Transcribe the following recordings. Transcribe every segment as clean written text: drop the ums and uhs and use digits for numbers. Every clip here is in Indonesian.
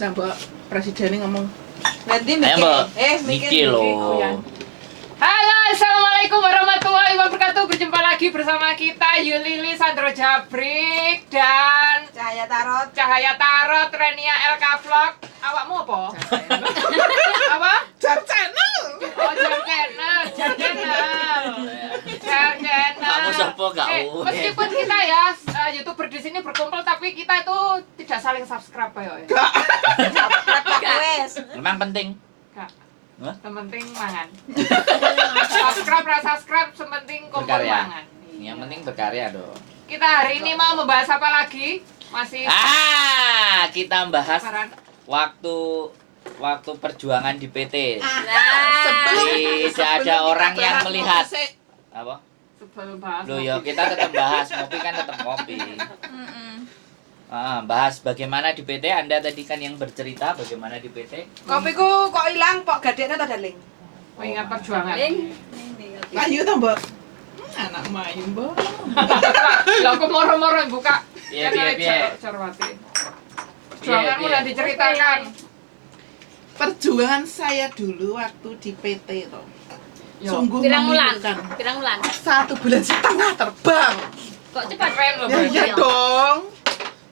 Mbak Presiden ngomong. Nanti mikir loh. Halo, assalamualaikum warahmatullahi wabarakatuh. Berjumpa lagi bersama kita Yulili Sandro Jabrik dan Cahaya Tarot Renia LK Vlog. Awakmu apa? Apa? Jar channel. Oh, Jar Channel. Kamu sapa kau? Meskipun kita ya YouTuber di sini berkumpul, tapi kita itu tidak saling subscribe ya. Memang penting. Kak. Hah? Sementing mangan. Subscribe, sementing kumpul Berkarya. mangan. Yang penting berkarya dong. Kita hari ini mau membahas apa lagi? Masih Kita bahas saran. waktu perjuangan di PT. Sebelum Tidak ada orang yang bahas melihat. ngopi, Apa? Sebelum bahas. Loh ya, kita tetap bahas, ngopi kan tetap ngopi. Bahas bagaimana di PT. Anda tadi kan yang bercerita bagaimana di PT. Kopiku kok ilang, pok gadeknya atau daling? Mengingat perjuangan. Ayo ta, Mbak. Anak main, Mbak. Lah aku moro-moro buka. Iya, Channel iya. Carwati. Perjuanganmu Iya. udah diceritakan. Perjuangan saya dulu waktu di PT toh. Yo. Sungguh Pirang bulan? memilukan. Pirang bulan? 1,5 bulan terbang. Kok cepat? Keren loh, Ya, Bro. iya dong.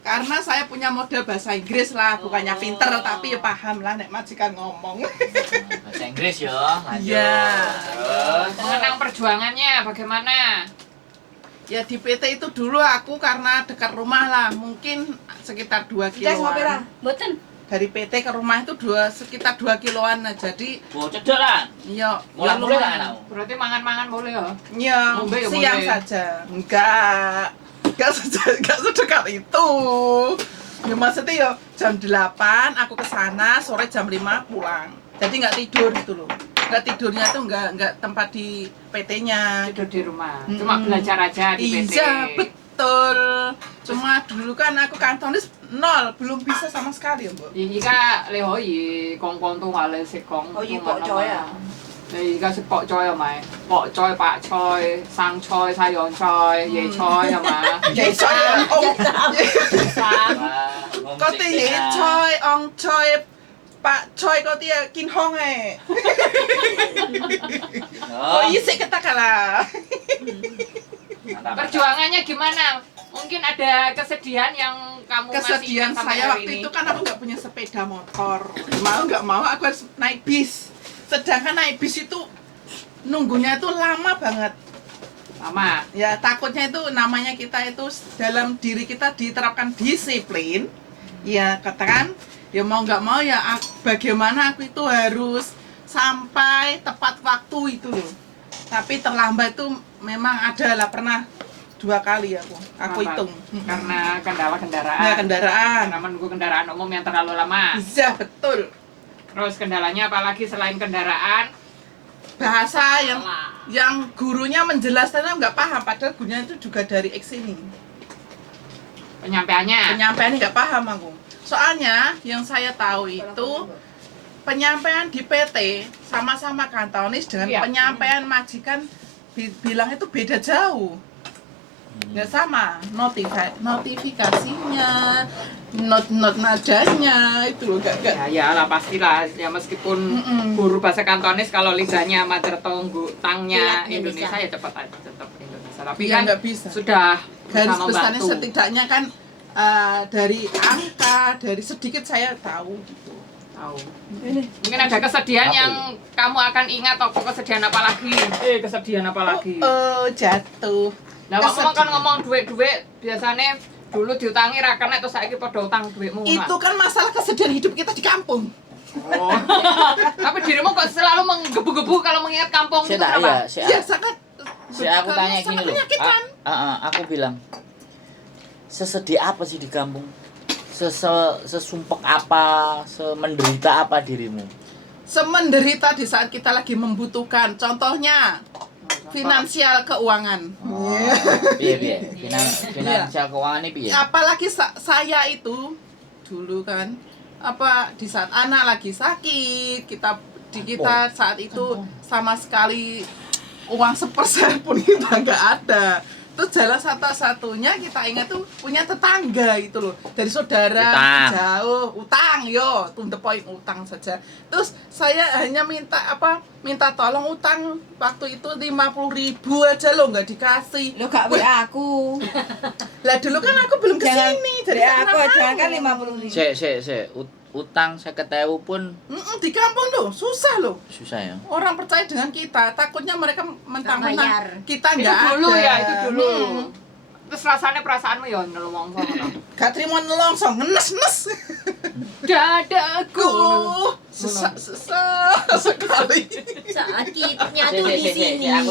Karena saya punya modal bahasa Inggris lah, bukannya pinter tapi ya paham lah nek majikan ngomong. Bahasa Inggris ya. Lanjut. Iya. Terus. Mengenang perjuangannya bagaimana? Ya di PT itu dulu aku karena dekat rumah lah, mungkin sekitar 2 Cek ngopi lah. kiloan. Mboten. Dari PT ke rumah itu sekitar 2 kiloan. Nah, jadi Oh, cedek lah. ya Mulai-mulai lah lumayan. anakmu. Berarti mangan-mangan boleh ya? Ya, Ngombe ya siang boleh. saja. Enggak sedekat itu. Ya maksudnya ya jam 8 aku ke sana, sore jam 5 pulang. Jadi nggak tidur gitu loh. Nggak tidurnya tuh nggak tempat di PT-nya. Tidur di rumah. Cuma belajar aja di PT. Iya, betul. Cuma dulu kan aku kantonis 0, belum bisa sama sekali ya, Mbak. 而家你可以講廣東話，你識講可以中文博菜啊你而家識博菜係咪？博菜、白菜、生菜、西洋菜、椰菜係嘛？ Vậy thôi là ông Wah, có tí gì thôi, ông thôi, bà thôi có tí kinh hông ấy. Oh, Oh, isi kita kalah. mantap. Perjuangannya gimana? Mungkin ada kesedihan yang kamu Kesedihan masih ingat sampai saya hari waktu ini? itu kan aku nggak punya sepeda motor. Mau nggak mau aku harus naik bis. Sedangkan naik bis itu nunggunya itu lama banget. Lama. Ya takutnya itu namanya kita itu dalam diri kita diterapkan disiplin. Ya katakan ya mau nggak mau ya bagaimana aku itu harus sampai tepat waktu itu loh. Tapi terlambat itu memang adalah pernah 2 kali aku Lambat. hitung. Karena kendala kendaraan. Ya kendaraan. Karena menunggu kendaraan umum yang terlalu lama. Iya betul. Terus kendalanya apalagi selain kendaraan? Bahasa yang gurunya menjelaskannya nggak paham, padahal gurunya itu juga dari X ini. Penyampaiannya. Penyampaiannya nggak paham aku. Soalnya yang saya tahu itu penyampaian di PT sama-sama kantonis dengan Iya. penyampaian majikan bilang itu beda jauh. Nggak sama notifikasinya, not nadanya itu loh gak. Ya lah pastilah ya meskipun guru bahasa kantonis kalau lidahnya mother tongue-nya Indonesia ya cepat aja tetap Indonesia. Tapi Ya, kan nggak bisa. sudah Garis bisa besarnya membantu. setidaknya kan dari angka, dari sedikit saya tahu gitu. Tahu. Mungkin ada kesedihan yang kamu akan ingat atau kesedihan apa lagi? Kesedihan apa lagi? Jatuh. Nah, kamu kesedihan. kan ngomong duit-duit biasanya dulu diutangi ra kena terus saiki padha utang duitmu. Itu kan masalah kesedihan hidup kita di kampung. Oh. Tapi dirimu kok selalu menggebu-gebu kalau mengingat kampung itu kenapa? Ya sangat. Aku tanya gini sangat loh. menyakitkan. Aku bilang, sesedih apa sih di kampung? Sesumpek apa, semenderita apa dirimu? Semenderita di saat kita lagi membutuhkan. Contohnya finansial keuangan. Piye? Finansial keuangan ini piye? Apalagi saya itu dulu kan di saat anak lagi sakit, kita saat itu sama sekali uang sepersen pun kita nggak ada. Terus jalan satu-satunya kita ingat tuh punya tetangga itu loh, dari saudara Utang. jauh, utang yo, to the point, utang saja. Terus saya hanya minta tolong utang waktu itu 50.000 aja loh, nggak dikasih. Lo gak WA aku. Lah dulu kan aku belum Jangan kesini, jadi WA aku nggak jangan kan tahu. 50.000. Utang 50.000 pun Di kampung loh, susah loh. susah ya. Orang percaya dengan kita, takutnya mereka mentang-mentang bayar. kita Itu nggak ada. dulu ya, itu dulu. Hmm. Terus rasanya perasaanmu ya nelomong ngono. Gak terima nelongso, ngenes-nes. Dadaku. Sesak sekali. Sakitnya Si, tuh si, di si, si, sini. aku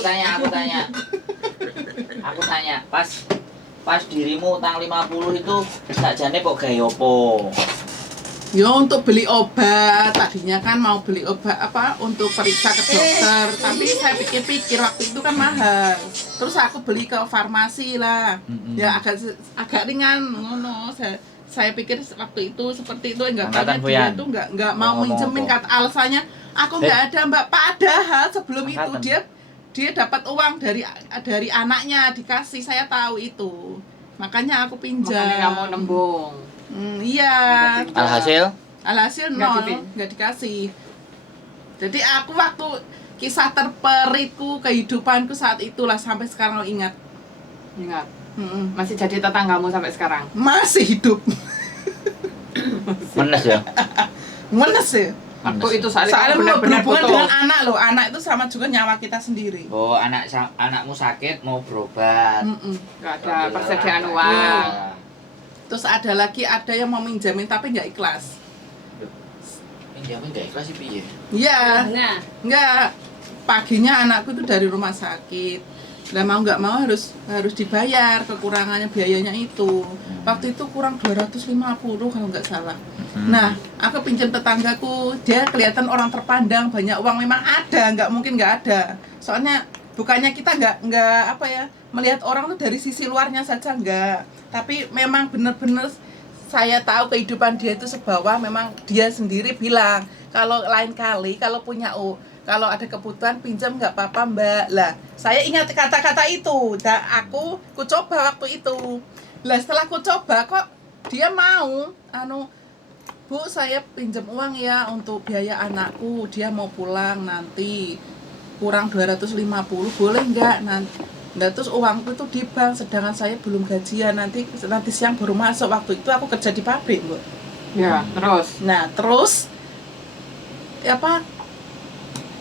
tanya. Pas dirimu utang 50 itu sakjane kok gawe opo? Ya untuk beli obat, tadinya kan mau beli obat untuk periksa ke dokter, tapi saya pikir-pikir waktu itu kan mahal. Terus aku beli ke farmasi lah. Ya agak ringan ngono. Saya pikir waktu itu seperti itu, enggak Angkatan dia Puyan. itu enggak mau Ngomong minjemin, apa? kata alasannya aku enggak ada Mbak. Padahal sebelum Angkatan. itu dia dapat uang dari anaknya, dikasih, saya tahu itu. Makanya aku pinjam. Makanya kamu nembung. Iya. Alhasil Nggak nggak dikasih. Jadi aku waktu kisah terperitku kehidupanku saat itulah sampai sekarang ingat. Ingat. Masih jadi tetanggamu sampai sekarang. Masih hidup. Menes ya. Menes ya. Aku itu soalnya Soalnya benar-benar berhubungan butuh. dengan anak loh. Anak itu sama juga nyawa kita sendiri. Oh, anakmu sakit mau berobat. Gak ada persediaan Alhamdulillah. uang. Iya. Terus ada yang mau minjamin tapi nggak ikhlas. Pinjamin gak ikhlas sih piye? Iya. Nah, Enggak. Paginya anakku itu dari rumah sakit. Lah mau nggak mau harus dibayar kekurangannya biayanya itu. Waktu itu kurang 250 kalau nggak salah. Nah, aku pinjam tetanggaku, dia kelihatan orang terpandang, banyak uang, memang ada, nggak mungkin nggak ada. Soalnya bukannya kita nggak melihat orang tuh dari sisi luarnya saja nggak. Tapi memang benar-benar saya tahu kehidupan dia itu sebawah, memang dia sendiri bilang kalau lain kali kalau kalau ada kebutuhan pinjam nggak apa-apa Mbak. Lah saya ingat kata-kata itu, dan aku coba waktu itu. Lah setelah aku coba kok dia mau Bu, saya pinjam uang ya untuk biaya anakku, dia mau pulang nanti kurang 250, boleh nggak? Nah, terus uangku itu di bank, sedangkan saya belum gajian, nanti siang baru masuk. Waktu itu aku kerja di pabrik, Bu. Ya, terus. Nah, terus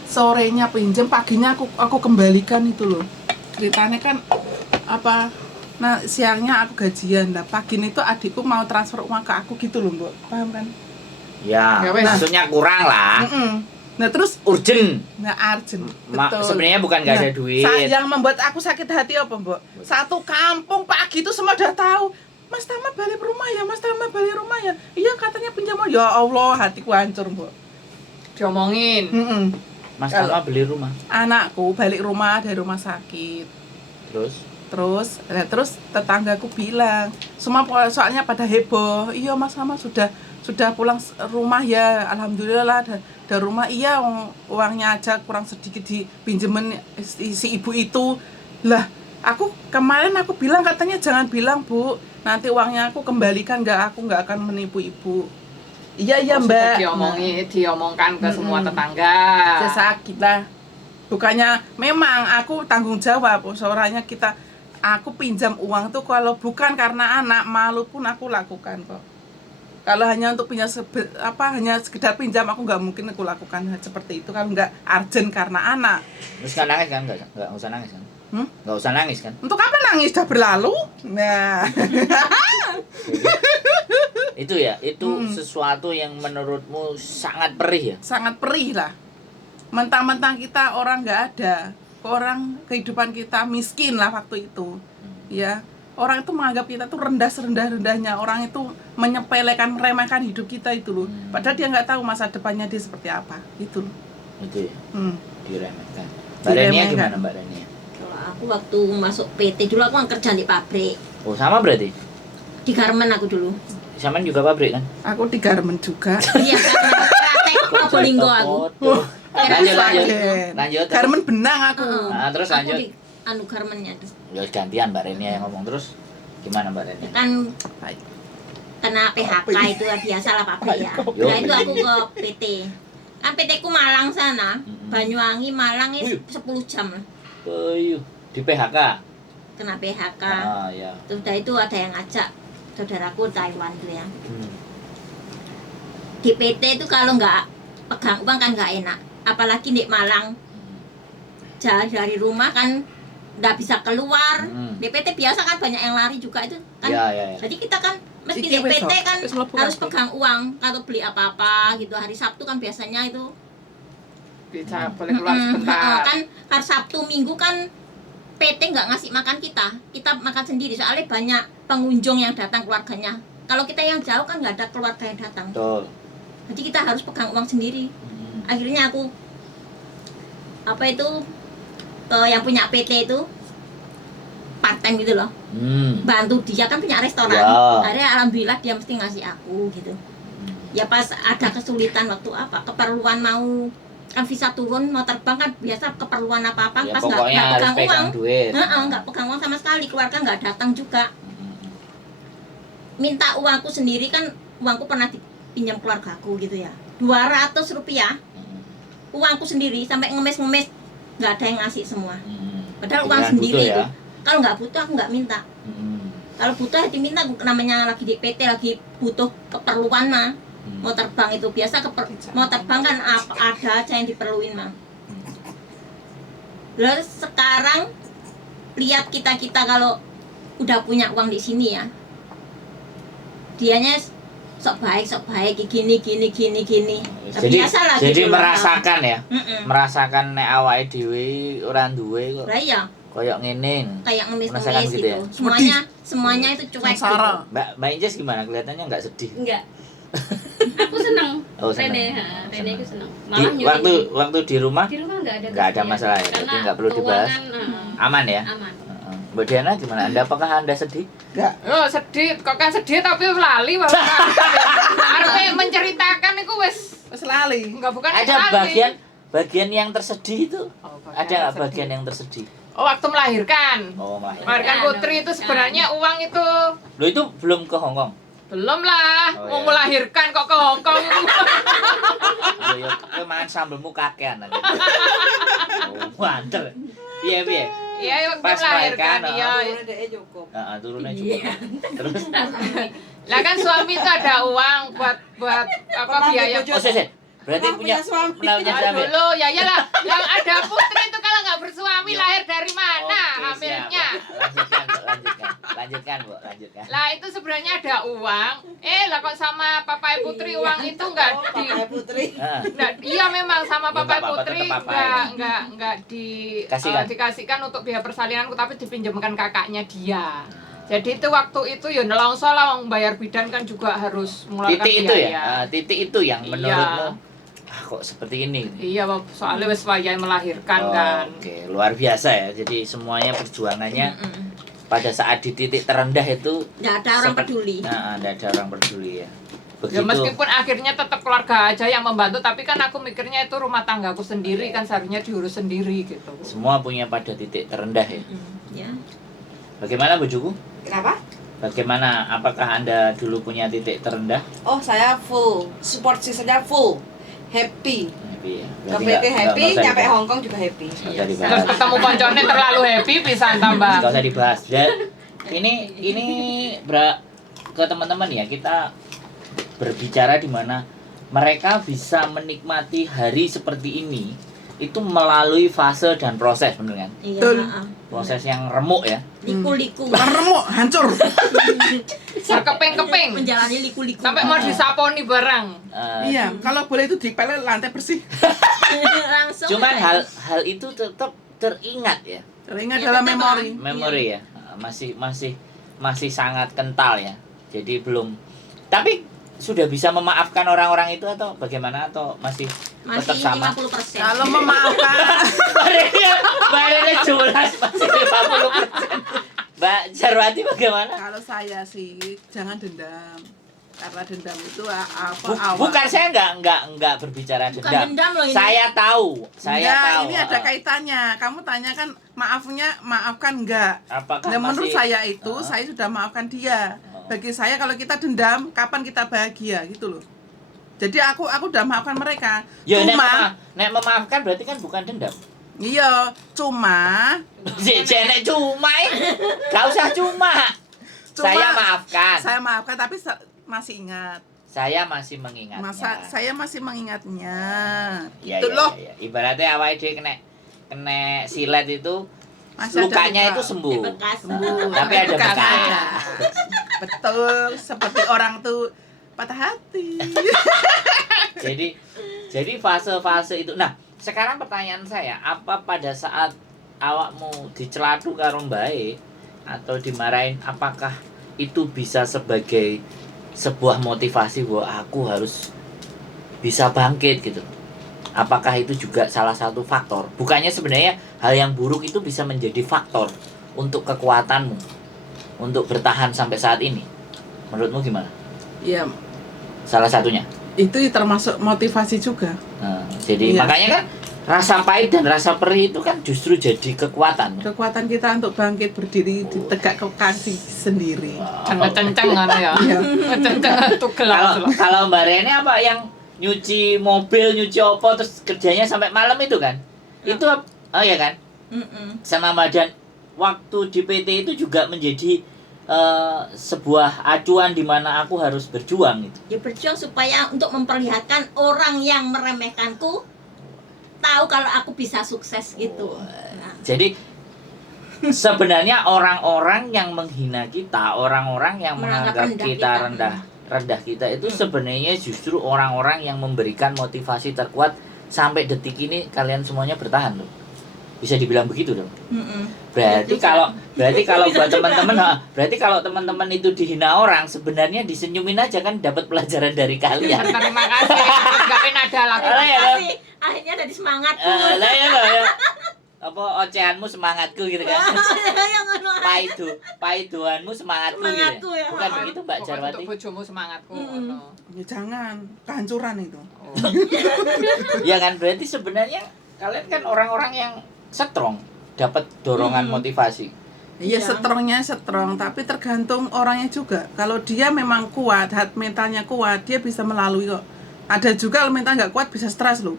sorenya pinjam, paginya aku kembalikan itu loh. Ceritanya kan nah siangnya aku gajian, lah paginya itu adikku mau transfer uang ke aku gitu loh, Mbak. Paham kan? Ya, Ya, wes. maksudnya kurang lah. Nah, terus Urgent. urgent. Betul. Sebenarnya bukan gak ada duit. Yang membuat aku sakit hati apa, Mbak? Satu kampung pagi itu semua udah tahu. Mas Tama balik rumah ya, Mas Tama balik rumah ya. Iya, katanya pinjam. Ya Allah, hatiku hancur, Mbak. Diomongin. Mas Tama beli rumah. Anakku balik rumah dari rumah sakit. Terus tetanggaku bilang, soalnya pada heboh. Iya, Mas Tama sudah pulang rumah ya, alhamdulillah ada rumah. Iya, uangnya aja kurang sedikit dipinjemin si ibu itu. Lah, kemarin aku bilang katanya jangan bilang Bu, nanti uangnya aku kembalikan, aku nggak akan menipu ibu. Iya Mbak. Diomongkan ke semua tetangga. Saya sakit lah. Bukannya memang aku tanggung jawab, soalnya aku pinjam uang tuh kalau bukan karena anak, malu pun aku lakukan kok. Kalau hanya untuk hanya sekedar pinjam, aku nggak mungkin aku lakukan seperti itu kalau nggak urgent karena anak. Terus nggak nangis kan? Nggak usah nangis kan? Nggak usah nangis kan? Untuk apa nangis, dah berlalu? Nah. Itu sesuatu yang menurutmu sangat perih ya? Sangat perih lah. Mentang-mentang kita orang nggak ada, kehidupan kita miskin lah waktu itu. Ya. Orang itu menganggap kita tuh rendah-rendahnya. Orang itu menyepelekan, meremehkan hidup kita itu loh. Padahal dia nggak tahu masa depannya dia seperti apa. Itu loh. Itu ya? Diremehkan. Mbak Renia gimana Mbak Renia? kalau aku waktu masuk PT dulu aku kan kerja di pabrik. Oh sama berarti? Di garmen aku dulu. Sama juga pabrik kan? Aku di garmen juga. Iya, praktek Probolinggo aku. Lanjut. Garmen benang aku. Nah, terus Aku lanjut. di anu garmennya tuh. Ya gantian Mbak Renia yang ngomong terus. Gimana Mbak Renia? Kan kena PHK itu biasa lah pabrik ya. Yo. Nah itu aku ke PT. Kan PT ku Malang sana, Mm-mm. Banyuwangi, Malang Wih. itu 10 jam lah Di PHK. kena PHK. Ah ya. Terus udah itu ada yang ngajak saudaraku Taiwan tuh ya. Di PT itu kalau nggak pegang uang kan nggak enak. Apalagi di Malang, jalan dari rumah kan nggak bisa keluar. Di PT biasa kan banyak yang lari juga itu kan. Ya. Jadi kita kan meski Iki di wis, PT Sok. kan Wis mlebu harus kabeh. pegang uang kalau beli apa-apa gitu. Hari Sabtu kan biasanya itu Bisa boleh keluar sebentar. kan hari Sabtu Minggu kan PT nggak ngasih makan kita makan sendiri soalnya banyak pengunjung yang datang keluarganya. Kalau kita yang jauh kan nggak ada keluarga yang datang, Betul. jadi kita harus pegang uang sendiri. Akhirnya aku apa itu ke yang punya PT itu part time gitu loh, bantu dia kan punya restoran. Ya. Akhirnya alhamdulillah dia mesti ngasih aku gitu. Ya pas ada kesulitan waktu apa keperluan mau kan visa turun mau terbang kan biasa keperluan apa-apa Ya pas pokoknya nggak harus pegang uang. pegang duit. Nggak pegang uang sama sekali, keluarga nggak datang juga. Minta uangku sendiri kan, uangku pernah dipinjam keluargaku gitu ya, 200 rupiah uangku sendiri sampai ngemes-ngemes nggak ada yang ngasih semua. Padahal uang Giliran sendiri butuh itu. ya. Kalau nggak butuh aku nggak minta. Kalau butuh ya diminta, namanya lagi di PT lagi butuh keperluan mah. Mau terbang itu biasa mau terbang kan ada aja yang diperluin mah. Terus sekarang lihat kita kalau udah punya uang di sini ya, dianya sok baik gini. Nah, Jadi biasalah jadi gitu loh. merasakan ya. Mm-mm. Merasakan nek awake dhewe ora duwe kok Lah iya, koyo ngene. kayak Merasakan ngemis-ngemis gitu gitu. ya? Semuanya itu cuek gitu. Sengsara. Mbak Inces gimana? Kelihatannya nggak sedih. Enggak. Aku senang. Oh, senang. Rene aku senang. Waktu di rumah di rumah enggak ada nggak ada kesedihan. masalah ya, Karena jadi nggak perlu dibahas. keuangan, aman ya. aman. Mbak Diana gimana? Apakah Anda sedih? Oh, sedih, kok kan sedih tapi lali wae. Arepe menceritakan iku wis Wis lali. enggak bukan Ada lali. bagian yang tersedih itu. Oh, Ada nggak sedih. bagian yang tersedih? Oh, waktu melahirkan. Oh, melahirkan. Melahirkan putri itu sebenarnya uang itu Lo itu belum ke Hong Kong? belum lah, Oh, mau iya. melahirkan kok ke Hong Kong. Yo kowe mangan sambelmu kakean nanti. Oh, banter. Piye? Iya, waktu Pas melahirkan melahirkan, iya. Heeh, turunnya cukup. Terus Lah kan suami itu ada uang buat apa biaya. oh, sih. Berarti punya suami. Dulu ya iyalah, yang ada putri itu kalau nggak bersuami lahir dari mana Oke, siap, hamilnya? Bu. Lanjutkan, Bu. Lah itu sebenarnya ada uang. Lah kok sama papai putri uang itu nggak di Heeh. iya memang sama Ya, papai nggak apa-apa, putri tetep papai. nggak dikasihkan untuk biaya persalinanku tapi dipinjamkan kakaknya dia. Jadi itu waktu itu ya nelongso lah wong bayar bidan kan juga harus mengeluarkan Titik itu biaya. ya. Titik itu yang Iya. menurutmu kok seperti ini. Iya, soalnya wis wayahe melahirkan Oh, kan. Oke, luar biasa ya. Jadi semuanya perjuangannya pada saat di titik terendah itu Nggak ada orang peduli. Nah, nggak ada orang peduli ya. Ya meskipun akhirnya tetap keluarga aja yang membantu, tapi kan aku mikirnya itu rumah tanggaku sendiri kan seharusnya diurus sendiri gitu. semua punya pada titik terendah ya. Ya. Bagaimana Bojoku? Kenapa? Bagaimana? Apakah Anda dulu punya titik terendah? Oh, saya full support systemnya full happy. Happy ya. Ke Berarti PT nggak happy, usah nyampe dibahas. Hong Kong juga happy. Nggak usah Terus dibahas. ketemu koncone terlalu happy bisa tambah. Nggak usah dibahas. Ini ke teman-teman ya, kita berbicara di mana mereka bisa menikmati hari seperti ini itu melalui fase dan proses, bener kan? Iya, Betul. Proses yang remuk ya. Liku-liku. Remuk, hancur. Berkeping-keping. Menjalani liku-liku. Sampai mau disaponi barang. Eh, Iya, kalau boleh itu dipel lantai bersih. langsung. Cuman hal itu tetap teringat ya, Teringat Ya, dalam tetap, memori. memori ya. Masih sangat kental ya. Jadi belum. Tapi sudah bisa memaafkan orang-orang itu atau bagaimana, atau masih masih tetap sama? 50%. Kalau memaafkan, Badannya jelas masih 50%. Mbak Jarwati bagaimana? kalau saya sih jangan dendam. Karena dendam itu Bukan, saya enggak berbicara Bukan dendam. dendam loh ini. Saya tahu. Enggak, Tahu. ini ada kaitannya. Kamu tanyakan maafkan enggak. Apakah Nah, menurut masih saya itu saya sudah maafkan dia. Oh. Bagi saya kalau kita dendam, kapan kita bahagia gitu loh. Jadi aku udah maafkan mereka. Ya Cuma nek memaafkan berarti kan bukan dendam. iya, cuma Nek cuma gak usah cuma. Saya maafkan. Saya maafkan tapi masih ingat. Saya masih mengingatnya. Saya masih mengingatnya. Ya, Gitu loh. ya. Ibaratnya awake dhewe kena silet itu Masih ada lukanya luka. itu sembuh. Bekas. Tapi ada bekas. ada. Betul, seperti orang tuh patah hati. Jadi fase-fase itu. Nah, sekarang pertanyaan saya, apa pada saat awakmu dicelatu karo mbae atau dimarahin, apakah itu bisa sebagai sebuah motivasi bahwa aku harus bisa bangkit gitu? Apakah itu juga salah satu faktor? Bukannya sebenarnya hal yang buruk itu bisa menjadi faktor untuk kekuatanmu untuk bertahan sampai saat ini? Menurutmu gimana? Iya, Salah satunya. itu termasuk motivasi juga. Nah, jadi Iya. makanya kan rasa pahit dan rasa perih itu kan justru jadi kekuatan. Kekuatan kita untuk bangkit berdiri di tegak ke kaki sendiri. Ceng-ceng kan ya. Iya. Ceng-ceng tuh gelas loh. Kalau Mbak Rene apa yang nyuci mobil, nyuci opo terus kerjanya sampai malam itu kan? Itu oh ya kan? Sama Mbak Dan waktu di PT itu juga menjadi sebuah acuan di mana aku harus berjuang gitu. Ya berjuang supaya untuk memperlihatkan orang yang meremehkanku tahu kalau aku bisa sukses gitu. Nah, Jadi sebenarnya orang-orang yang menghina kita, orang-orang yang Menganggap menganggap rendah kita kita. rendah kita itu sebenarnya justru orang-orang yang memberikan motivasi terkuat sampai detik ini kalian semuanya bertahan loh. Bisa dibilang begitu dong. Berarti kalau buat teman-teman, berarti kalau teman-teman itu dihina orang, sebenarnya disenyumin aja kan dapat pelajaran dari kalian. Terima kasih. Gawe nada lagi. Ya, Tapi akhirnya ada di semangatku. lah ya loh ya. Apa ocehanmu semangatku gitu kan. Yang ngono ae. Paiduanmu semangatku gitu. Semangatku ya. Bukan begitu Mbak Pokoknya Jarwati? untuk bojomu semangatku. Mm-mm. ngono. Ya jangan, kehancuran itu. Oh. Ya kan berarti sebenarnya kalian kan orang-orang yang strong, dapat dorongan motivasi. Iya, Iya. strong, tapi tergantung orangnya juga. Kalau dia memang kuat, mentalnya kuat, dia bisa melalui kok. Ada juga kalau mental nggak kuat bisa stres loh.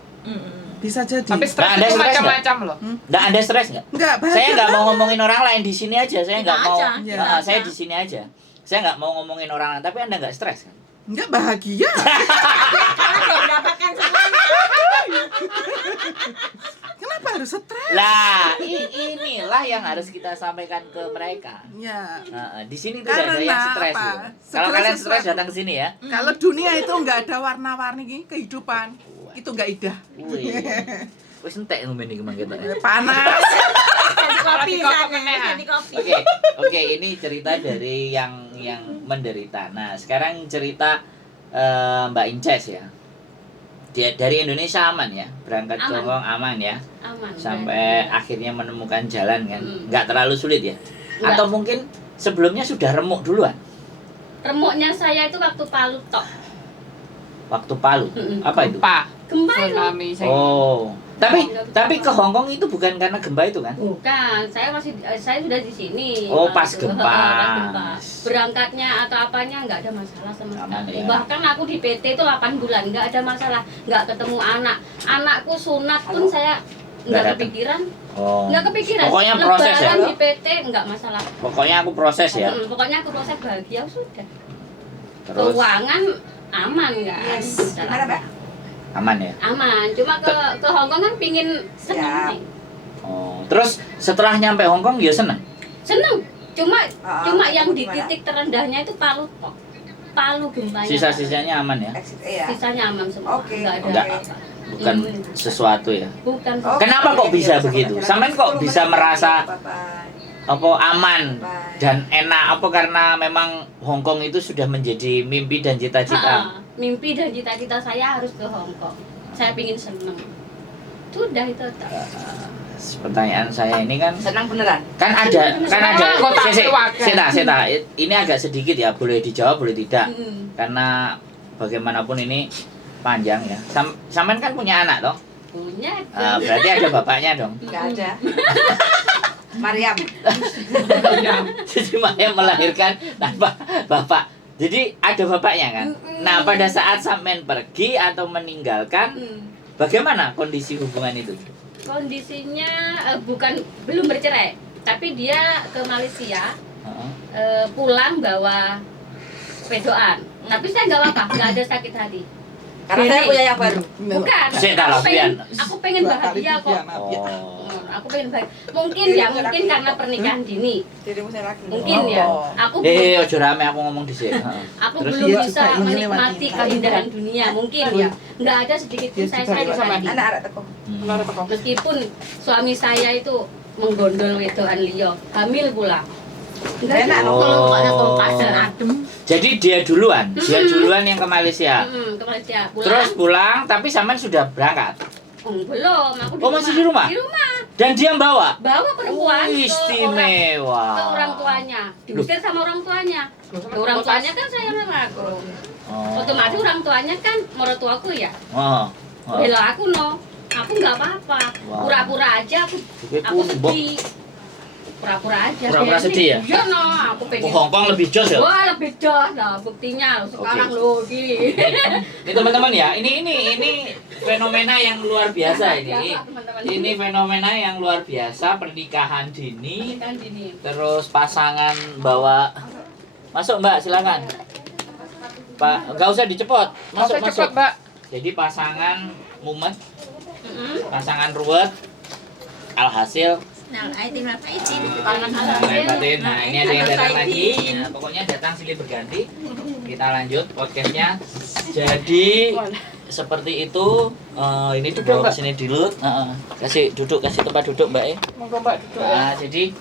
Bisa jadi. Tapi stres Nah, Anda itu stres macam-macam loh. Nggak Anda stres nggak? Enggak, Saya nggak mau ngomongin orang lain di sini aja. Saya nggak Kita mau. aja, kita Saya aja. di sini aja. Saya nggak mau ngomongin orang lain. Tapi Anda nggak stres kan? Enggak bahagia. Karena dia mendapatkan semuanya. Kenapa harus stres? Lah, inilah yang harus kita sampaikan ke mereka. Ya. Nah, di sini tidak ada yang Karena stres. apa? gitu. Kalau Segala kalian stres sesuatu. datang ke sini ya. Kalau dunia itu nggak ada warna-warni kehidupan, itu nggak indah. Wih. Wis entek ngomben iki mangke tak. Panas. Ganti kopi Di kopi sana, meneh, ganti kopi. Oke, ini cerita dari yang menderita. Nah, sekarang cerita Mbak Inces ya. Dia dari Indonesia aman ya, berangkat ke Aman. Hong Kong aman ya, Aman. sampai akhirnya menemukan jalan kan, nggak terlalu sulit ya. Nggak. Atau mungkin sebelumnya sudah remuk duluan, Remuknya saya itu waktu Palu tok. waktu Palu. Mm-mm. Apa itu? Gempa. Gempa itu. Tsunami. Oh, tapi ke Hong Kong itu bukan karena gempa itu kan? Bukan, saya sudah di sini. Oh, pas Waktu- gempa. pas gempa. Berangkatnya atau apanya nggak ada masalah sama Aman sekali. ya. Bahkan aku di PT itu 8 bulan nggak ada masalah, nggak ketemu anak. Anakku sunat pun saya Nggak nggak datang. kepikiran, Oh. nggak kepikiran. Pokoknya proses ya? Lebaran di PT nggak masalah. Pokoknya aku proses ya. Pokoknya aku proses bahagia sudah. Terus Keuangan aman kan? Yes. Gimana, Mbak? aman ya. Aman. Cuma ke Hong Kong kan pingin seneng. Siap. nih. Oh, terus setelah nyampe Hong Kong ya seneng. Seneng. Cuma Ah, yang di gimana? titik terendahnya itu Palu tok. Palu gempanya. Sisa-sisanya aman ya. Exit ya. Sisanya aman semua. Oke. Nggak ada Enggak. apa-apa. Bukan sesuatu ya. Bukan. Oh, Kenapa kok bisa iya, begitu? iya. Sampean kok bisa merasa Bye-bye. apa aman Bye. dan enak apa karena memang Hong Kong itu sudah menjadi mimpi dan cita-cita. Ha-ha. Mimpi dan cita-cita saya harus ke Hong Kong. Saya pingin seneng. Sudah itu tak. Pertanyaan saya ini kan Senang beneran. Kota Seta, ini agak sedikit ya, boleh dijawab boleh tidak, Hmm. karena bagaimanapun ini panjang ya. Sampean kan punya anak toh? Punya. Berarti ada bapaknya dong. Enggak ada. Mariam. Jadi Mariam melahirkan tanpa bapak. Jadi ada bapaknya kan. Nah, pada saat sampean pergi atau meninggalkan, bagaimana kondisi hubungan itu? Kondisinya belum bercerai, tapi dia ke Malaysia Heeh. pulang bawa pedoan. Tapi saya nggak apa-apa, nggak ada sakit hati. Karena saya punya yang baru. Bukan, Sik, tak lah, aku pengen bahagia kok. Aku pengen bahagia. Mungkin karena pernikahan dini. Dirimu saya lagi. Mungkin ya. Aku Ojo rame aku ngomong dhisik. Heeh. aku Terus? belum Iya, bisa juga ini menikmati lewat keindahan dunia. Mungkin ya. Nggak ada sedikit pun saya di hati. Anak arek teko. Meskipun suami saya itu menggondol wedoan liya, hamil pula. Enggak Enak ada. loh. Kalau nggak ada kompas dan adem. Jadi dia duluan yang ke Malaysia. Ke Malaysia pulang. Terus pulang, tapi sampean sudah berangkat. Belum, aku Oh, masih di rumah? Di rumah. Dan dia bawa. Bawa perempuan Wih, istimewa. ke orang tuanya. Diusir sama orang tuanya. Ke orang tuanya kan saya orang aku. Oh. Otomatis orang tuanya kan mertuaku ya. Oh. Oh. Bela aku no. Aku nggak apa-apa. Wah. Pura-pura aja aku Oke, pun, sedih. Pura-pura aja. Pura-pura sedih ya? Iya no, aku Ke pengen. Hong Kong lebih jos ya? Wah lebih jos lah buktinya sekarang lo gini. Ini teman-teman ya, ini fenomena yang luar biasa ini. Ini fenomena yang luar biasa, pernikahan dini, Kan gini. terus pasangan bawa. Masuk Mbak, silakan. Pak, nggak usah dicepot. Masuk, Cepet, masuk. Mbak. Jadi pasangan mumet, Mm-mm. pasangan ruwet, alhasil Nah, terima kasih. Nah, ini ada yang datang lagi. Nah, pokoknya datang silih berganti. Kita lanjut podcastnya. Jadi seperti itu. Ini dibawa ke sini dulu. Kasih tempat duduk Mbak. Monggo Mbak duduk. Nah, jadi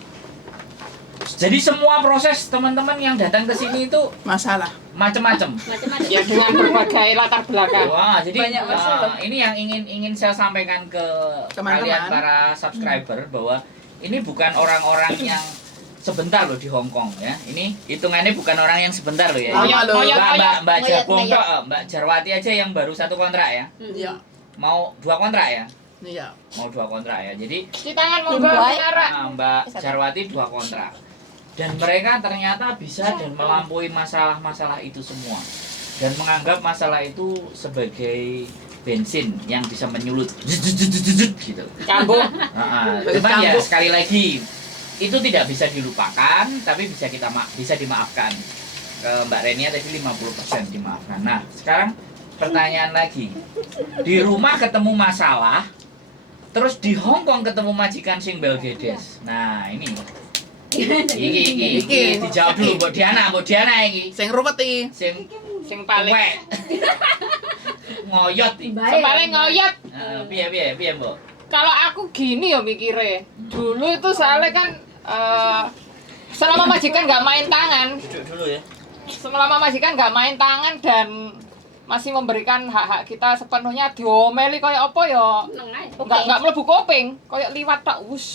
semua proses teman-teman yang datang ke sini itu Masalah. macam-macam. Macam-macam. Ya dengan berbagai latar belakang. Wah, jadi Banyak masalah. ini yang ingin saya sampaikan ke Teman-teman. kalian para subscriber bahwa ini bukan orang-orang yang sebentar loh di Hong Kong ya. Ini hitungannya bukan orang yang sebentar loh ya. Lama loh. Mbak Jabong Moyet. tok, Mbak Jarwati aja yang baru 1 kontrak ya. Iya. Mau 2 kontrak ya? Iya. Mau 2 kontrak ya. Jadi Cuci tangan monggo Baik. Nara. Mbak Jarwati 2 kontrak. Dan mereka ternyata bisa dan melampaui masalah-masalah itu semua. Dan menganggap masalah itu sebagai bensin yang bisa menyulut gitu. Cambuk. Cuman ya sekali lagi itu tidak bisa dilupakan, tapi bisa dimaafkan. Ke Mbak Renia tadi 50% dimaafkan. Nah, sekarang pertanyaan lagi. Di rumah ketemu masalah, terus di Hong Kong ketemu majikan sing belgedes. Nah, ini. Iki dijawab dulu Mbok Diana iki. Sing ruwet iki. Sing paling Tuwek. Ngoyot iki. Baik. sing paling ngoyot. Piye Mbok? Kalau aku gini ya mikirnya. Dulu itu soalnya kan selama majikan nggak main tangan, Duduk dulu ya. selama majikan nggak main tangan dan masih memberikan hak-hak kita sepenuhnya diomeli kayak apa ya Seneng ae. nggak mlebu kuping kayak liwat tak wus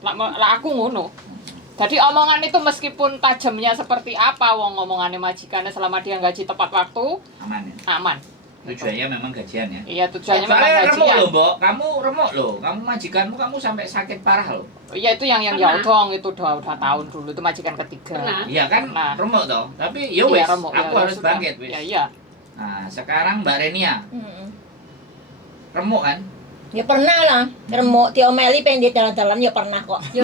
lah aku ngono. Jadi omongan itu meskipun tajamnya seperti apa wong ngomongannya majikannya selama dia gaji tepat waktu Aman ya. aman. Tujuannya memang gajian ya. Iya tujuannya memang Soalnya remuk gajian. loh, Mbok. Kamu remuk loh. Kamu majikanmu kamu sampai sakit parah loh. Iya itu yang Pernah. Yaudong itu udah tahun dulu itu majikan ketiga. Pernah. Iya kan? Nah. Remuk toh. Tapi ya Iya, wes, remuk, aku ya, harus sudah. bangkit wes. Ya iya. Nah, sekarang Mbak Renia, Mm-mm. remuk kan? Ya pernah lah, remuk diomeli pengen di jalan-jalan ya pernah kok. Ya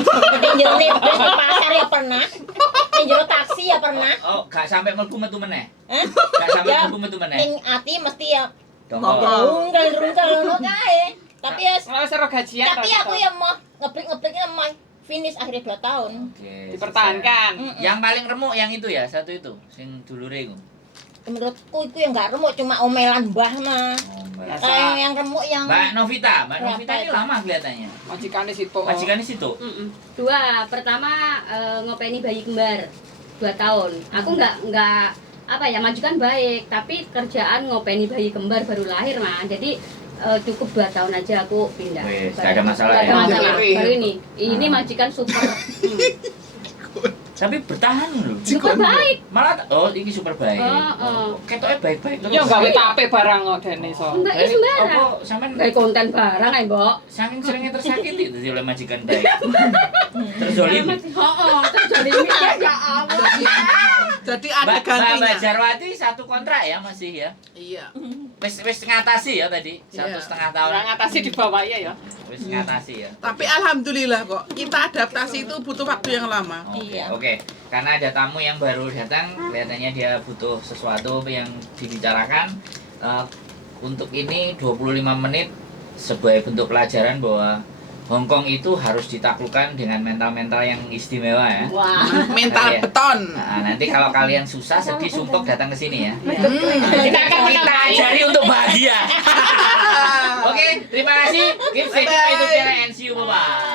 jero nih di pasar ya pernah. Di jero taksi ya pernah. Oh, gak sampai mlebu metu meneh. Hah? Gak sampai Ya. mlebu metu meneh. Ning ati mesti ya Dongkol. rungkal ngono kae. Tapi ya Kalau seru gajian tapi toh, aku toh. ya mau ngeblik-ngebliknya mau finish akhirnya 2 tahun. Oke. Dipertahankan. Mm-mm. Yang paling remuk yang itu ya, satu itu, sing dulure iku. Menurutku itu yang nggak remuk cuma omelan mbah mah. Oh, Mbak. Biasa. Kalau yang remuk yang Mbak Novita ini Berapa itu? lama kelihatannya. Majikan di situ. Majikan di situ. Dua, pertama ngopeni bayi kembar 2 tahun. Aku nggak apa ya majikan baik, tapi kerjaan ngopeni bayi kembar baru lahir mah. Jadi cukup 2 tahun aja aku pindah. Wes, nggak ada masalah Nggak ada ya? masalah. Jadi- Baru ini Ah. majikan super. Tapi bertahan loh. Super baik. Malah ini super baik. Ketoknya baik-baik terus. Ya gawe tape barang kok dene iso. Enggak ya sembarang. Apa sampean Kayak konten barang ae, Mbok. saking seringnya tersakiti tadi oleh majikan baik. Terzolimi. Terzolimi ya Allah. Jadi ada Mbak gantinya. Jarwati 1 kontrak ya masih ya. Iya. Wis ngatasi ya tadi 1,5 tahun. Ora ngatasi di bawah ya. Wis ngatasi ya. Tapi alhamdulillah kok kita adaptasi itu butuh waktu yang lama. Iya. Oke. Karena ada tamu yang baru datang, kelihatannya dia butuh sesuatu yang dibicarakan. Untuk ini 25 menit sebagai bentuk pelajaran bahwa Hongkong itu harus ditaklukkan dengan mental-mental yang istimewa ya. Wah. Mental Iya. beton. Nah, nanti kalau kalian susah, sedih, suntuk datang ke sini ya. Kita akan Kita ajari untuk bahagia. Oke, terima kasih. Keep stay tune YouTube channel and see you. Bye-bye.